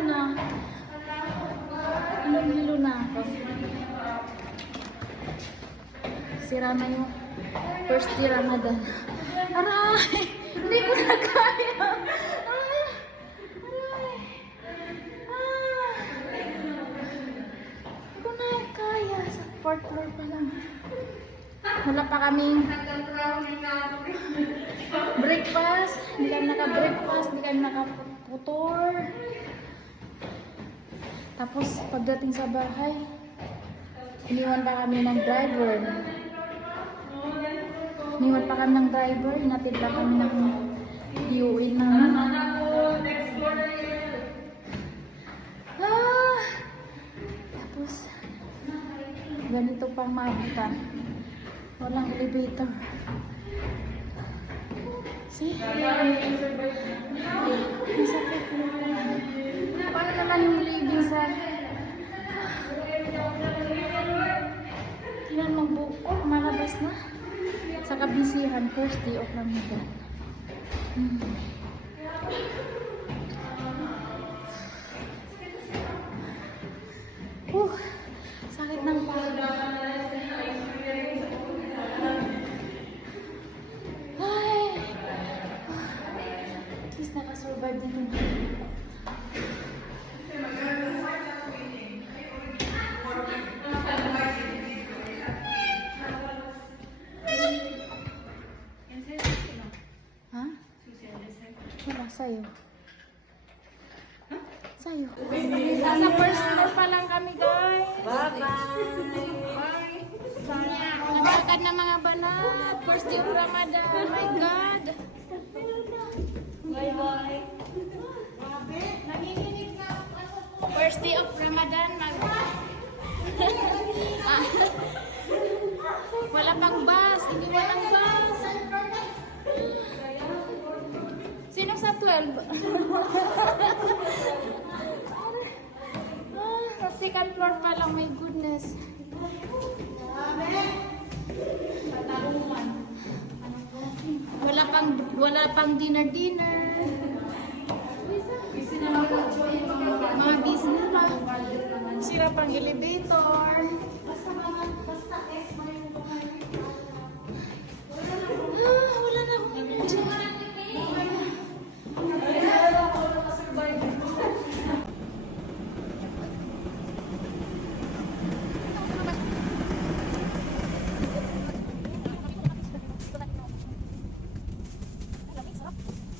na. Hilong-hilo na ako. Sira na yung first year Ramadan. Aray! Hindi ko na kaya. Aray! Hindi ko na kaya. Sa 4th floor pa lang. Wala pa kaming breakfast. Hindi kami naka-breakfast. Hindi kami naka-putor. Tapos pagdating sa bahay, iniwan pa kami ng driver. Iniwan pa kami ng driver. Inatid lang kami ng DOE namin. Tapos ganito pang maabutan. Walang elevator. See? Masakit na. Paano naman yung living sa... Tingnan magbukod, malabas na. Sa kabisihan, first day of Ramadan. Sakit ng paa. At least nakasurvive dito. Ha? Wala, sa'yo. Sa'yo. Nasa first floor pa lang kami, guys. Bye-bye. Nagkakad na mga banat. First day of Ramadan. Oh my God. Bye-bye. First day of Ramadan. Wala pang bus. Hindi walang bus. Sino sa 12? Sa second floor pa lang. My goodness. Wala pang dinner. Mga busy na. Sira pang elevator. Basta S